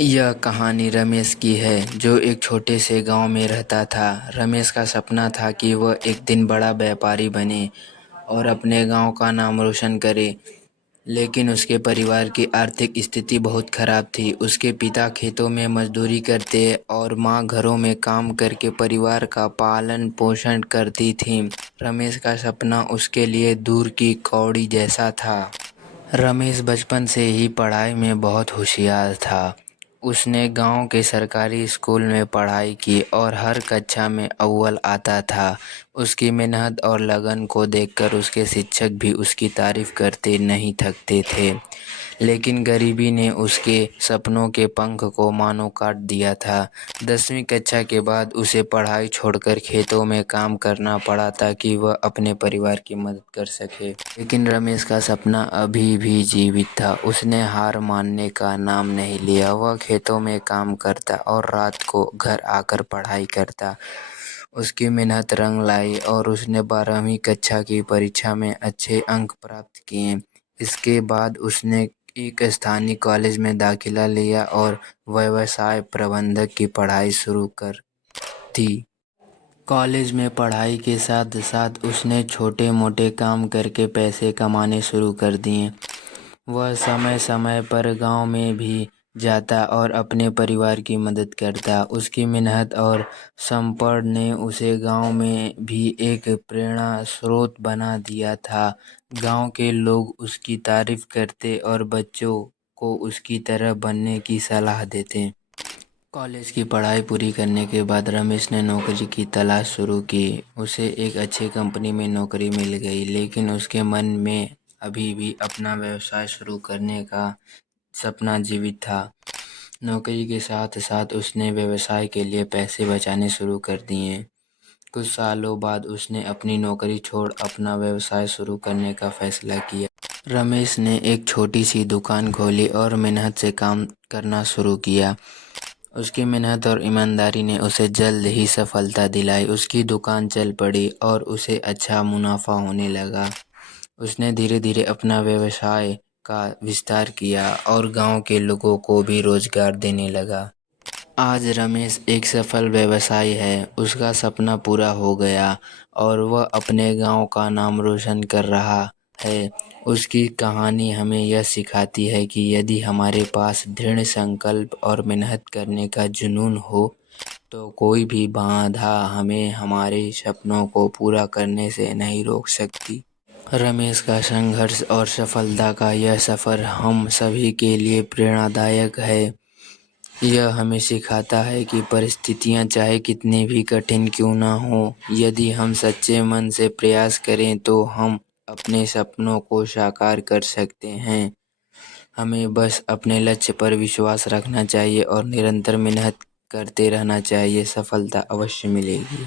यह कहानी रमेश की है, जो एक छोटे से गांव में रहता था। रमेश का सपना था कि वह एक दिन बड़ा व्यापारी बने और अपने गांव का नाम रोशन करे। लेकिन उसके परिवार की आर्थिक स्थिति बहुत खराब थी। उसके पिता खेतों में मजदूरी करते और मां घरों में काम करके परिवार का पालन पोषण करती थी। रमेश का सपना उसके लिए दूर की कौड़ी जैसा था। रमेश बचपन से ही पढ़ाई में बहुत होशियार था। उसने गांव के सरकारी स्कूल में पढ़ाई की और हर कक्षा में अव्वल आता था। उसकी मेहनत और लगन को देखकर उसके शिक्षक भी उसकी तारीफ करते नहीं थकते थे। लेकिन गरीबी ने उसके सपनों के पंख को मानो काट दिया था। 10वीं कक्षा के बाद उसे पढ़ाई छोड़कर खेतों में काम करना पड़ा ताकि वह अपने परिवार की मदद कर सके। लेकिन रमेश का सपना अभी भी जीवित था। उसने हार मानने का नाम नहीं लिया। वह खेतों में काम करता और रात को घर आकर पढ़ाई करता। उसकी मेहनत रंग लाई और उसने 12वीं कक्षा की परीक्षा में अच्छे अंक प्राप्त किए। इसके बाद उसने एक स्थानीय कॉलेज में दाखिला लिया और व्यवसाय प्रबंधक की पढ़ाई शुरू कर दी। कॉलेज में पढ़ाई के साथ साथ उसने छोटे मोटे काम करके पैसे कमाने शुरू कर दिए। वह समय समय पर गांव में भी जाता और अपने परिवार की मदद करता। उसकी मेहनत और समर्पण ने उसे गांव में भी एक प्रेरणा स्रोत बना दिया था। गांव के लोग उसकी तारीफ करते और बच्चों को उसकी तरह बनने की सलाह देते। कॉलेज की पढ़ाई पूरी करने के बाद रमेश ने नौकरी की तलाश शुरू की। उसे एक अच्छी कंपनी में नौकरी मिल गई, लेकिन उसके मन में अभी भी अपना व्यवसाय शुरू करने का सपना जीवित था। नौकरी के साथ साथ उसने व्यवसाय के लिए पैसे बचाने शुरू कर दिए। कुछ सालों बाद उसने अपनी नौकरी छोड़ अपना व्यवसाय शुरू करने का फैसला किया। रमेश ने एक छोटी सी दुकान खोली और मेहनत से काम करना शुरू किया। उसकी मेहनत और ईमानदारी ने उसे जल्द ही सफलता दिलाई। उसकी दुकान चल पड़ी और उसे अच्छा मुनाफा होने लगा। उसने धीरे धीरे अपना व्यवसाय का विस्तार किया और गांव के लोगों को भी रोजगार देने लगा। आज रमेश एक सफल व्यवसायी है। उसका सपना पूरा हो गया और वह अपने गांव का नाम रोशन कर रहा है। उसकी कहानी हमें यह सिखाती है कि यदि हमारे पास दृढ़ संकल्प और मेहनत करने का जुनून हो तो कोई भी बाधा हमें हमारे सपनों को पूरा करने से नहीं रोक सकती। रमेश का संघर्ष और सफलता का यह सफ़र हम सभी के लिए प्रेरणादायक है। यह हमें सिखाता है कि परिस्थितियां चाहे कितनी भी कठिन क्यों ना हो, यदि हम सच्चे मन से प्रयास करें तो हम अपने सपनों को साकार कर सकते हैं। हमें बस अपने लक्ष्य पर विश्वास रखना चाहिए और निरंतर मेहनत करते रहना चाहिए। सफलता अवश्य मिलेगी।